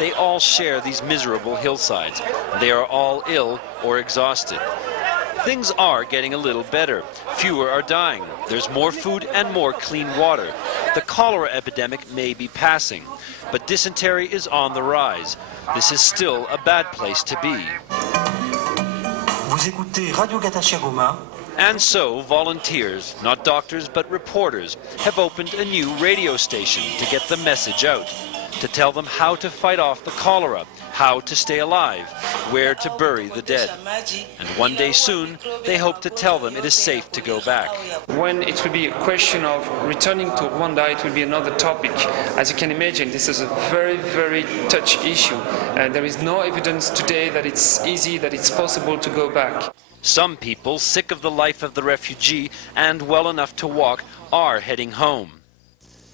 They all share these miserable hillsides. They are all ill or exhausted. Things are getting a little better. Fewer are dying. There's more food and more clean water. The cholera epidemic may be passing, but dysentery is on the rise. This is still a bad place to be. Vous écoutez Radio Goma. And so, volunteers, not doctors but reporters, have opened a new radio station to get the message out, to tell them how to fight off the cholera, how to stay alive, where to bury the dead. And one day soon, they hope to tell them it is safe to go back. When it will be a question of returning to Rwanda, it will be another topic. As you can imagine, this is a very, very touchy issue. And there is no evidence today that it's easy, that it's possible to go back. Some people, sick of the life of the refugee and well enough to walk, are heading home.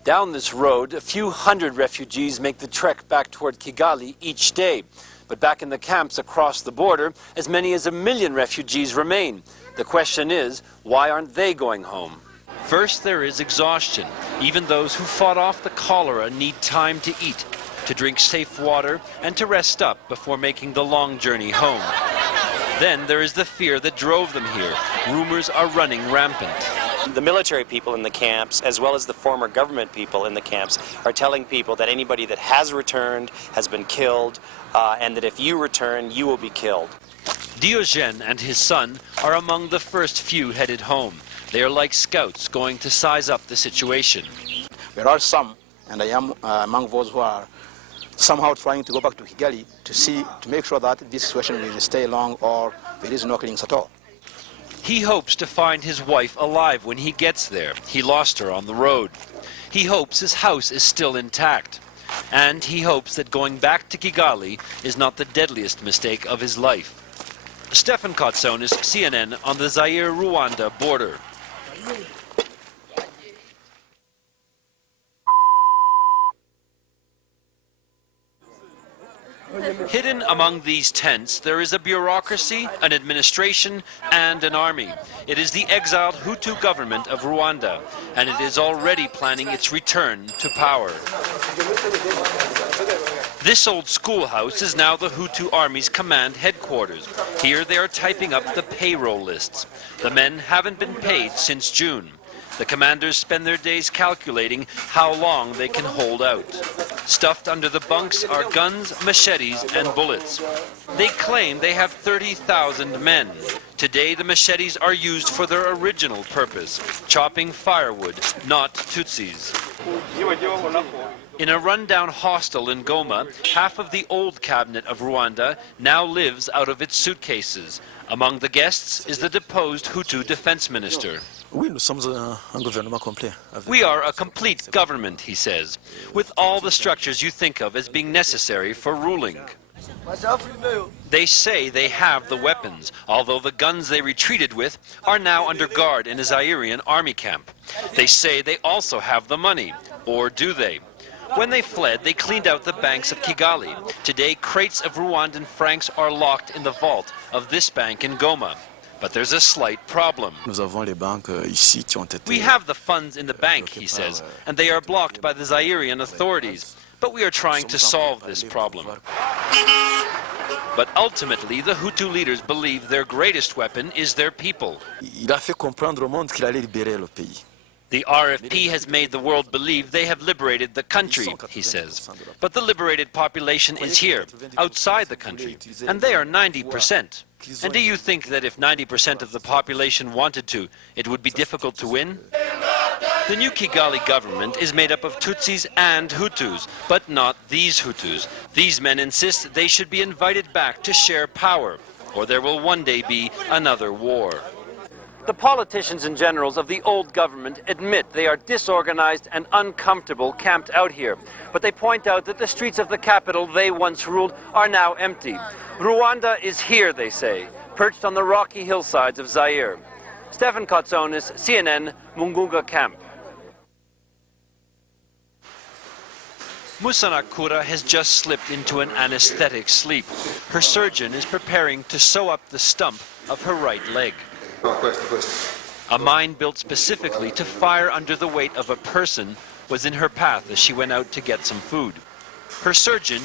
Down this road, a few hundred refugees make the trek back toward Kigali each day. But back in the camps across the border, as many as 1 million refugees remain. The question is, why aren't they going home? First, there is exhaustion. Even those who fought off the cholera need time to eat, to drink safe water, and to rest up before making the long journey home. Then there is the fear that drove them here. Rumors are running rampant. The military people in the camps, as well as the former government people in the camps, are telling people that anybody that has returned has been killed, and that if you return, you will be killed. Diogene and his son are among the first few headed home. They are like scouts going to size up the situation. There are some, and I am among those who are somehow trying to go back to Kigali to make sure that this situation will stay long or there is no killings at all. He hopes to find his wife alive when he gets there. He lost her on the road. He hopes his house is still intact. And he hopes that going back to Kigali is not the deadliest mistake of his life. Stefan Kotsonis, CNN, on the Zaire-Rwanda border. Hidden among these tents, there is a bureaucracy, an administration, and an army. It is the exiled Hutu government of Rwanda, and it is already planning its return to power. This old schoolhouse is now the Hutu Army's command headquarters. Here they are typing up the payroll lists. The men haven't been paid since June. The commanders spend their days calculating how long they can hold out. Stuffed under the bunks are guns, machetes, and bullets. They claim they have 30,000 men. Today the machetes are used for their original purpose, chopping firewood, not Tutsis. In a rundown hostel in Goma, half of the old cabinet of Rwanda now lives out of its suitcases. Among the guests is the deposed Hutu defense minister. We are a complete government, he says, with all the structures you think of as being necessary for ruling. They say they have the weapons, although the guns they retreated with are now under guard in a Zairean army camp. They say they also have the money, or do they? When they fled, they cleaned out the banks of Kigali. Today, crates of Rwandan francs are locked in the vault of this bank in Goma. But there's a slight problem. We have the funds in the bank, he says, and they are blocked by the Zairean authorities. But we are trying to solve this problem. But ultimately, the Hutu leaders believe their greatest weapon is their people. The RFP has made the world believe they have liberated the country, he says. But the liberated population is here, outside the country, and they are 90%. And do you think that if 90% of the population wanted to, it would be difficult to win? The new Kigali government is made up of Tutsis and Hutus, but not these Hutus. These men insist they should be invited back to share power, or there will one day be another war. The politicians and generals of the old government admit they are disorganized and uncomfortable camped out here. But they point out that the streets of the capital they once ruled are now empty. Rwanda is here, they say, perched on the rocky hillsides of Zaire. Stefan Kotsonis, CNN, Mungunga Camp. Musanakura has just slipped into an anesthetic sleep. Her surgeon is preparing to sew up the stump of her right leg. A mine built specifically to fire under the weight of a person was in her path as she went out to get some food. Her surgeon,